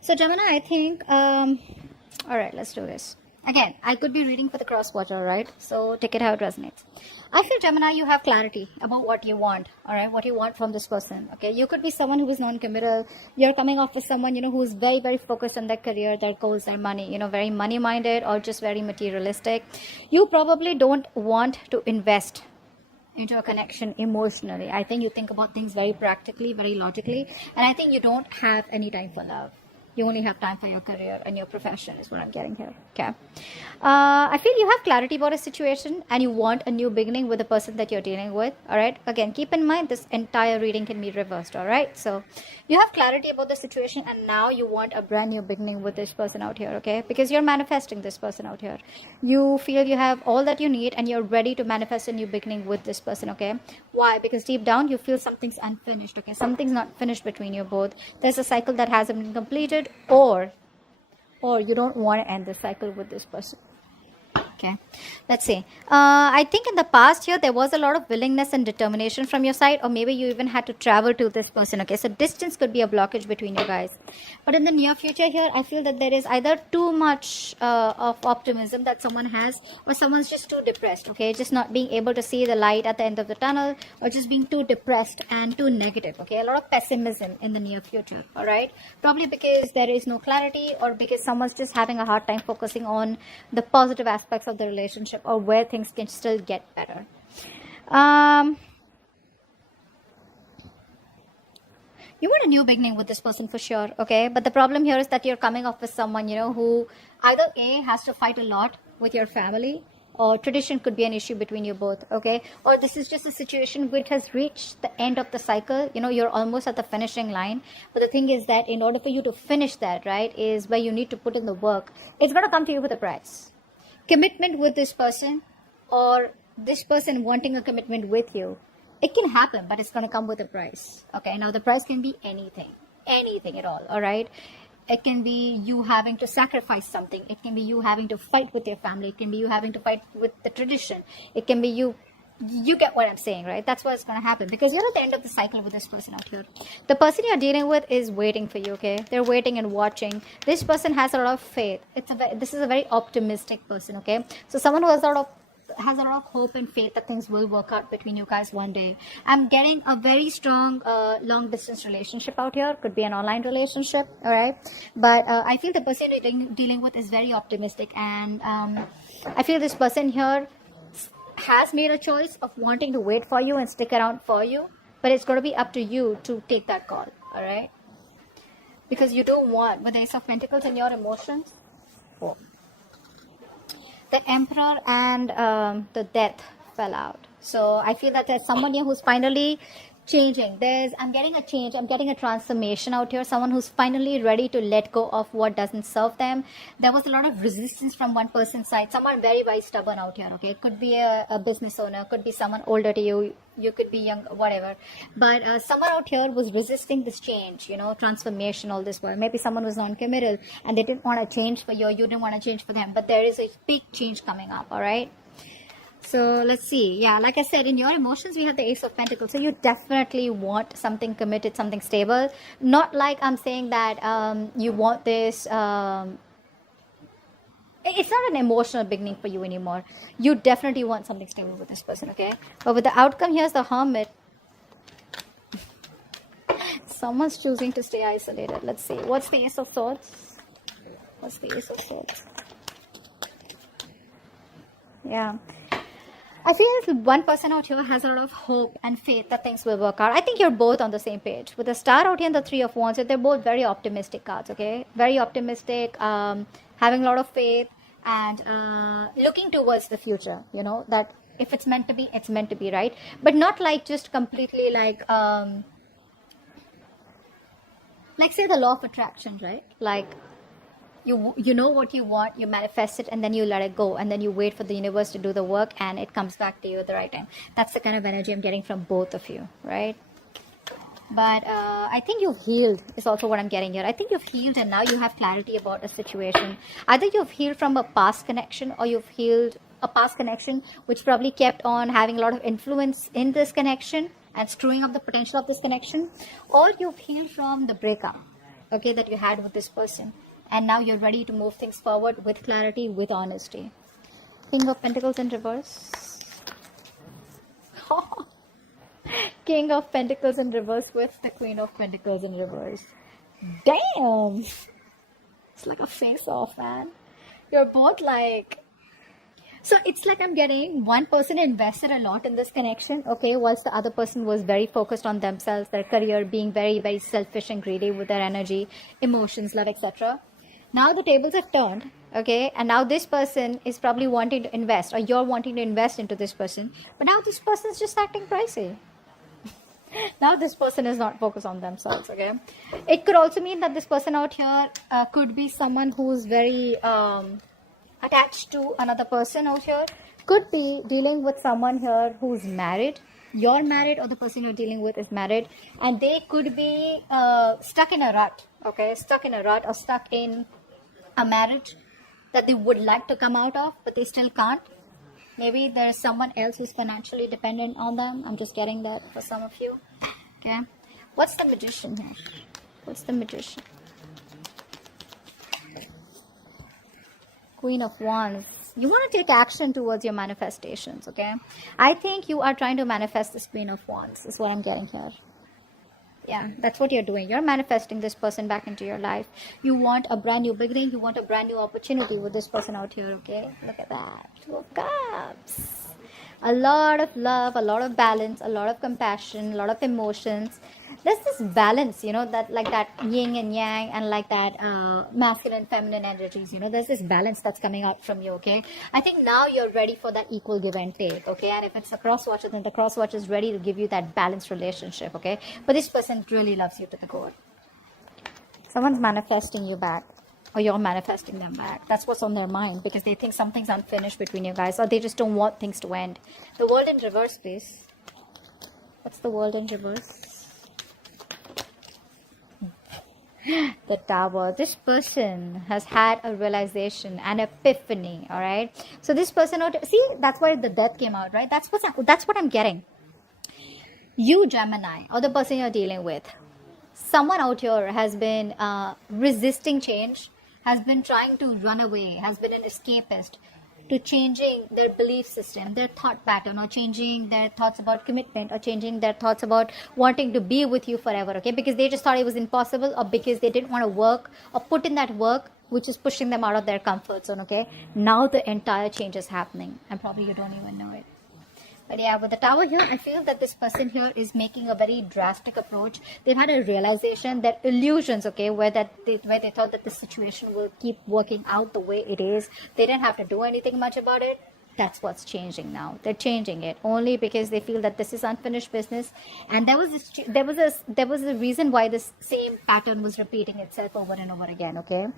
So Gemini, I think, all right, let's do this. Again, I could be reading for the cross-watcher, right? So take it how it resonates. I feel, Gemini, you have clarity about what you want, all right? What you want from this person, okay? You could be someone who is non-committal. You're coming off with someone, who is very, very focused on their career, their goals, their money, very money-minded or just very materialistic. You probably don't want to invest into a connection emotionally. I think you think about things very practically, very logically, and I think you don't have any time for love. You only have time for your career and your profession is what I'm getting here. Okay. I feel you have clarity about a situation and you want a new beginning with the person that you're dealing with. All right. Again, keep in mind this entire reading can be reversed. All right. So you have clarity about the situation and now you want a brand new beginning with this person out here. Okay. Because you're manifesting this person out here. You feel you have all that you need and you're ready to manifest a new beginning with this person. Okay. Why? Because deep down you feel something's unfinished. Okay. Something's not finished between you both. There's a cycle that hasn't been completed. Or you don't want to end the cycle with this person. Okay, let's see. I think in the past here there was a lot of willingness and determination from your side, or maybe you even had to travel to this person. Okay, so distance could be a blockage between you guys. But in the near future here, I feel that there is either too much of optimism that someone has, or someone's just too depressed. Okay, just not being able to see the light at the end of the tunnel, or just being too depressed and too negative. Okay, a lot of pessimism in the near future. All right, probably because there is no clarity, or because someone's just having a hard time focusing on the positive aspects of the relationship or where things can still get better. You want a new beginning with this person for sure, okay? But the problem here is that you're coming off with someone, who either A, has to fight a lot with your family, or tradition could be an issue between you both, okay? Or this is just a situation which has reached the end of the cycle. You're almost at the finishing line. But the thing is that in order for you to finish that, right, is where you need to put in the work. It's going to come to you with a price. Commitment with this person, or this person wanting a commitment with you, it can happen, but it's going to come with a price. Okay, now the price can be anything at all right? It can be you having to sacrifice something. It can be you having to fight with your family. It can be you having to fight with the tradition. It can be you get what I'm saying, right? That's what's going to happen, because you're at the end of the cycle with this person out here. The person you're dealing with is waiting for you, okay? They're waiting and watching. This person has a lot of faith. This is a very optimistic person, okay? So someone who has a lot of hope and faith that things will work out between you guys one day. I'm getting a very strong long distance relationship out here. Could be an online relationship, all right? But I feel the person you're dealing with is very optimistic, and I feel this person here has made a choice of wanting to wait for you and stick around for you, but it's going to be up to you to take that call, all right? Because you don't want, with the Ace of Pentacles in your emotions, the Emperor and the Death fell out. So I feel that there's someone here who's finally changing. I'm getting a change. I'm getting a transformation out here. Someone who's finally ready to let go of what doesn't serve them. There was a lot of resistance from one person's side. Someone very, very stubborn out here. Okay, it could be a business owner, could be someone older to you. You could be young, whatever. But someone out here was resisting this change, transformation, all this while. Maybe someone was non-committal and they didn't want to change for you. You didn't want to change for them. But there is a big change coming up. All right. So let's see. Yeah, like I said, in your emotions, we have the Ace of Pentacles. So you definitely want something committed, something stable. Not like I'm saying that you want this. It's not an emotional beginning for you anymore. You definitely want something stable with this person, okay? But with the outcome, here's the Hermit. Someone's choosing to stay isolated. Let's see. What's the Ace of Swords? What's the Ace of Swords? Yeah. I feel one person out here has a lot of hope and faith that things will work out. I think you're both on the same page. With the Star out here and the Three of Wands, they're both very optimistic cards, okay? Very optimistic, having a lot of faith, and looking towards the future, that if it's meant to be, it's meant to be, right? But not like just completely like say the law of attraction, right? Like, you know what you want, you manifest it, and then you let it go, and then you wait for the universe to do the work, and it comes back to you at the right time. That's the kind of energy I'm getting from both of you, right? But I think you've healed is also what I'm getting here. I think you've healed, and now you have clarity about a situation. Either you've healed from a past connection, or you've healed a past connection which probably kept on having a lot of influence in this connection and screwing up the potential of this connection, or you've healed from the breakup. okay, that you had with this person. And now you're ready to move things forward with clarity, with honesty. King of Pentacles in reverse. King of Pentacles in reverse with the Queen of Pentacles in reverse. Damn! It's like a face-off, man. You're both like... So it's like I'm getting one person invested a lot in this connection, okay, whilst the other person was very focused on themselves, their career, being very, very selfish and greedy with their energy, emotions, love, etc. Now the tables have turned, okay, and now this person is probably wanting to invest, or you're wanting to invest into this person, but now this person is just acting pricey. Now this person is not focused on themselves, okay. It could also mean that this person out here could be someone who's very attached to another person out here. Could be dealing with someone here who's married. You're married, or the person you're dealing with is married, and they could be stuck in a rut, okay, stuck in a rut, or stuck in a marriage that they would like to come out of, but they still can't. Maybe there's someone else who's financially dependent on them. I'm just getting that for some of you. Okay. What's the Magician here? What's the Magician? Queen of Wands. You want to take action towards your manifestations, okay? I think you are trying to manifest this Queen of Wands, is what I'm getting here. Yeah, that's what you're doing. You're manifesting this person back into your life. You want a brand new beginning. You want a brand new opportunity with this person out here, okay? Look at that. Two of Cups. A lot of love, a lot of balance, a lot of compassion, a lot of emotions. There's this balance, you know, that like that yin and yang, and like that masculine, feminine energies, you know, there's this balance that's coming out from you, okay? I think now you're ready for that equal give and take, okay? And if it's a cross watcher, then the cross watcher is ready to give you that balanced relationship, okay? But this person really loves you to the core. Someone's manifesting you back, or you're manifesting them back. That's what's on their mind, because they think something's unfinished between you guys, or they just don't want things to end. The World in reverse, please. What's the World in reverse? The Tower. This person has had a realization, an epiphany, all right? So this person, see, that's why the Death came out, right? That's what I'm getting. You, Gemini, or the person you're dealing with, someone out here has been resisting change, has been trying to run away, has been an escapist to changing their belief system, their thought pattern, or changing their thoughts about commitment, or changing their thoughts about wanting to be with you forever, okay? Because they just thought it was impossible, or because they didn't want to work or put in that work, which is pushing them out of their comfort zone, okay? Now the entire change is happening, and probably you don't even know it. But yeah, with the Tower here, I feel that this person here is making a very drastic approach. They've had a realization that illusions, okay, where they thought that the situation will keep working out the way it is. They didn't have to do anything much about it. That's what's changing now. They're changing it only because they feel that this is unfinished business. And there was a reason why this same pattern was repeating itself over and over again, okay?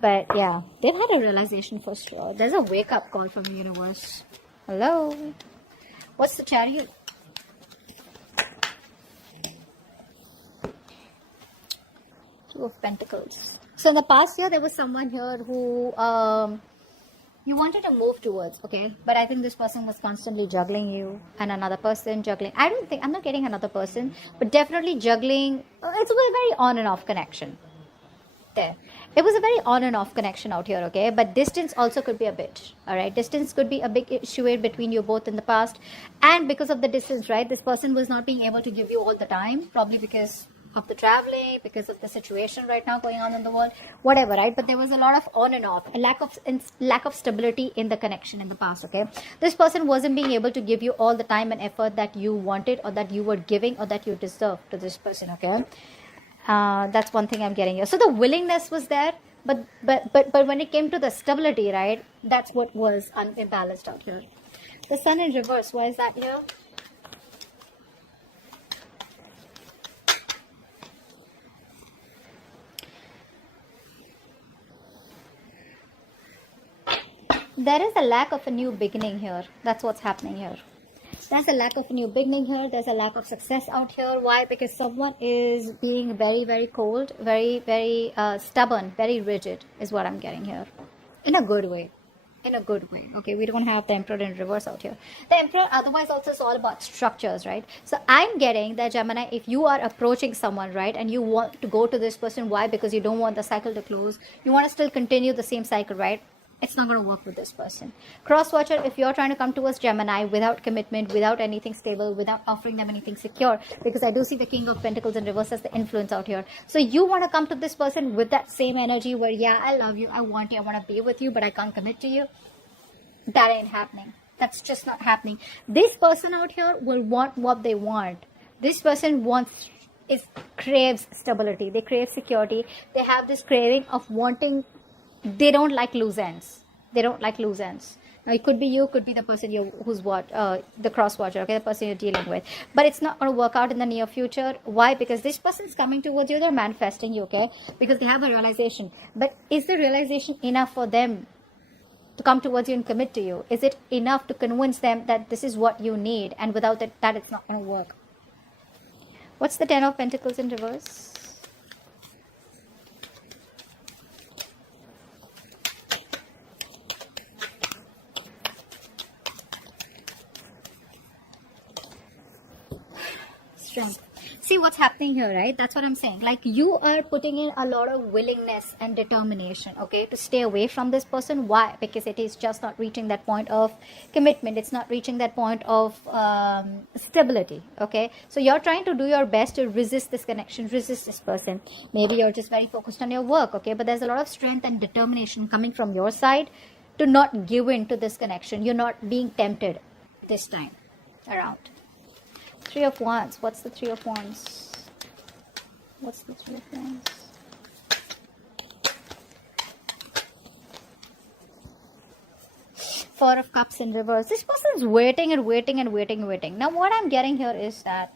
But yeah, they've had a realization for sure. There's a wake-up call from the universe. Hello? What's the Chariot? Two of Pentacles. So in the past year, there was someone here who you wanted to move towards, okay? But I think this person was constantly juggling you, and another person juggling. I'm not getting another person, but definitely juggling. It's a very on and off connection. There. It was a very on and off connection out here, okay? But distance also could be a bit, all right? Distance could be a big issue between you both in the past. And because of the distance, right, this person was not being able to give you all the time, probably because of the traveling, because of the situation right now going on in the world, whatever, right? But there was a lot of on and off, a lack of stability in the connection in the past, okay? This person wasn't being able to give you all the time and effort that you wanted, or that you were giving, or that you deserved to this person, okay? That's one thing I'm getting here. So the willingness was there, but when it came to the stability, right, that's what was imbalanced out here. The Sun in reverse, why is that here? There is a lack of a new beginning here. That's what's happening here. There's a lack of a new beginning here. There's a lack of success out here. Why? Because someone is being very, very cold, very, very stubborn, very rigid is what I'm getting here. In a good way. in a good way. Okay, we don't have the Emperor in reverse out here. The Emperor otherwise also is all about structures, right? So I'm getting that, Gemini, if you are approaching someone, right, and you want to go to this person, why? Because you don't want the cycle to close. You want to still continue the same cycle, right? It's not going to work with this person. Cross watcher, if you're trying to come towards Gemini without commitment, without anything stable, without offering them anything secure, because I do see the King of Pentacles in reverse as the influence out here. So you want to come to this person with that same energy where, yeah, I love you, I want you, I want to be with you, but I can't commit to you. That ain't happening. That's just not happening. This person out here will want what they want. This person craves stability. They crave security. They have this craving of wanting. They don't like loose ends. They don't like loose ends. Now, it could be you, could be the person who's the cross watcher, okay, the person you're dealing with. But it's not going to work out in the near future. Why? Because this person is coming towards you, they're manifesting you, okay, because they have a realization. But is the realization enough for them to come towards you and commit to you? Is it enough to convince them that this is what you need, and without that it's not going to work? What's the Ten of Pentacles in reverse? Strength. See what's happening here, right? That's what I'm saying. Like, you are putting in a lot of willingness and determination, okay, to stay away from this person. Why? Because it is just not reaching that point of commitment. It's not reaching that point of stability, okay? So you're trying to do your best to resist this connection, resist this person. Maybe you're just very focused on your work, okay? But there's a lot of strength and determination coming from your side to not give in to this connection. You're not being tempted this time around. Three of Wands. What's the Three of Wands? What's the Three of Wands? Four of Cups in reverse. This person is waiting and waiting and waiting and waiting. Now, what I'm getting here is that,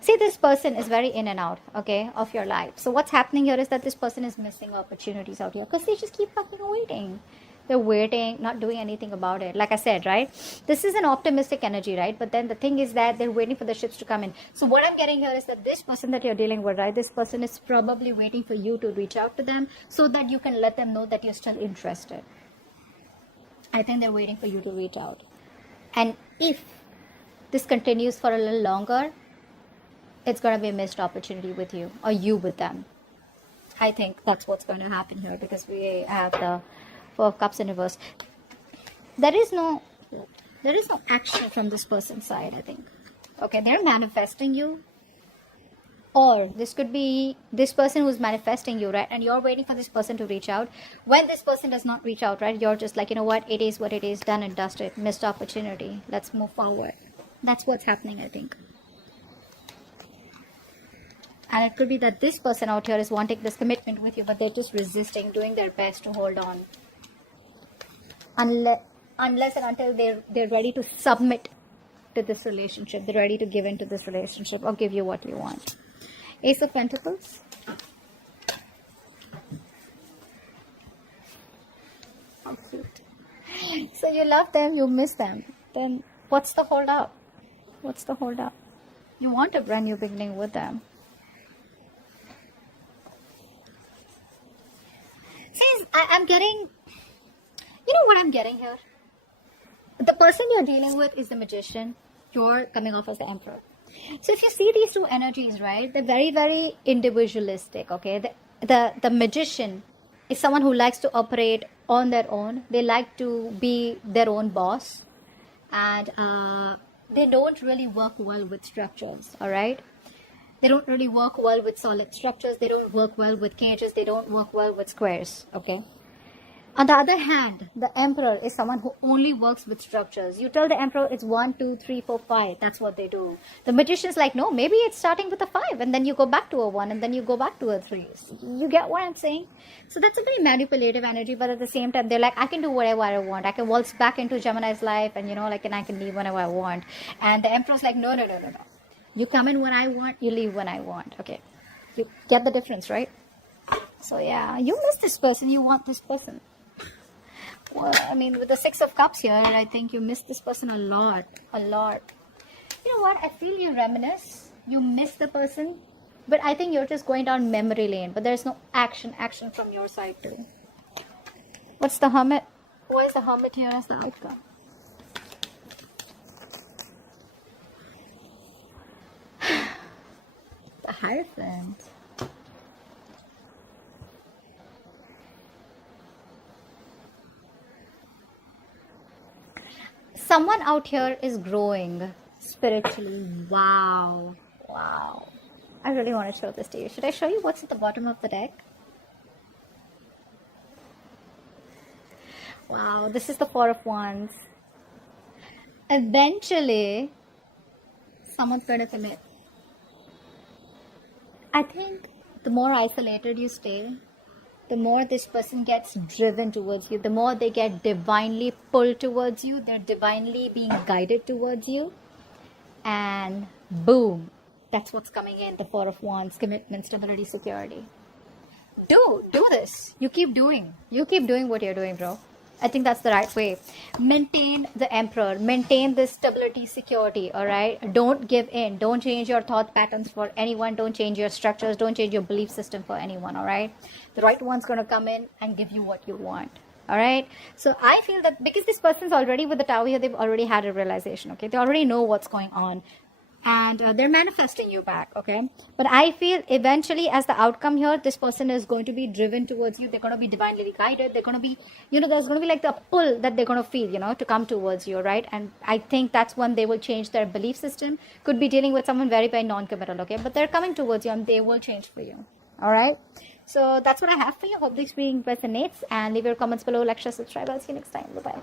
see, this person is very in and out, okay, of your life. So what's happening here is that this person is missing opportunities out here because they just keep fucking waiting. They're waiting, not doing anything about it. Like I said, right? This is an optimistic energy, right? But then the thing is that they're waiting for the ships to come in. So what I'm getting here is that this person that you're dealing with, right? This person is probably waiting for you to reach out to them so that you can let them know that you're still interested. I think they're waiting for you to reach out. And if this continues for a little longer, it's going to be a missed opportunity with you, or you with them. I think that's what's going to happen here, because we have the Four of Cups in reverse. There is no action from this person's side, I think. Okay, they're manifesting you. Or this could be this person who's manifesting you, right? And you're waiting for this person to reach out. When this person does not reach out, right, you're just like, you know what, it is what it is, done and dusted, missed opportunity. Let's move forward. That's what's happening, I think. And it could be that this person out here is wanting this commitment with you, but they're just resisting, doing their best to hold on. Unless and until they're ready to submit to this relationship. They're ready to give into this relationship or give you what you want. Ace of Pentacles. How cute. So you love them, you miss them. Then what's the hold up? What's the hold up? You want a brand new beginning with them. See, I'm getting... You know what I'm getting here? The person you're dealing with is the Magician. You're coming off as the Emperor. So if you see these two energies, right, they're very, very individualistic, okay? The Magician is someone who likes to operate on their own. They like to be their own boss. And they don't really work well with structures, all right? They don't really work well with solid structures. They don't work well with cages. They don't work well with squares, okay? On the other hand, the Emperor is someone who only works with structures. You tell the Emperor it's 1, 2, 3, 4, 5. That's what they do. The Magician's like, no, maybe it's starting with a 5, and then you go back to a 1, and then you go back to a 3. You get what I'm saying? So that's a very manipulative energy, but at the same time, they're like, I can do whatever I want. I can waltz back into Gemini's life, and, you know, like, and I can leave whenever I want. And the Emperor's like, no. You come in when I want, you leave when I want. Okay. You get the difference, right? So, yeah, you miss this person. You want this person. Well, I mean, with the Six of Cups here, I think you miss this person a lot. A lot. You know what? I feel you reminisce. You miss the person. But I think you're just going down memory lane. But there's no action from your side too. What's the Hermit? Why is the Hermit here as the outcome? The Hierophant. Someone out here is growing spiritually. Wow. Wow. I really want to show this to you. Should I show you what's at the bottom of the deck? Wow, this is the Four of Wands. Eventually, someone's going to commit. I think the more isolated you stay, the more this person gets driven towards you, the more they get divinely pulled towards you, they're divinely being guided towards you. And boom, that's what's coming in, the Four of Wands, commitment, stability, security. Do this. You keep doing what you're doing, bro. I think that's the right way. Maintain the Emperor. Maintain this stability, security, all right? Don't give in. Don't change your thought patterns for anyone. Don't change your structures. Don't change your belief system for anyone, all right? The right one's going to come in and give you what you want, all right? So I feel that because this person's already with the Tower here, they've already had a realization, okay? They already know what's going on. And they're manifesting you back, okay? But I feel eventually as the outcome here, this person is going to be driven towards you. They're going to be divinely guided. They're going to be, there's going to be like the pull that they're going to feel, to come towards you, right? And I think that's when they will change their belief system. Could be dealing with someone very, very non-committal, okay? But they're coming towards you and they will change for you, all right? So that's what I have for you. Hope this reading resonates, and leave your comments below, like, share, subscribe. I'll see you next time. Bye-bye.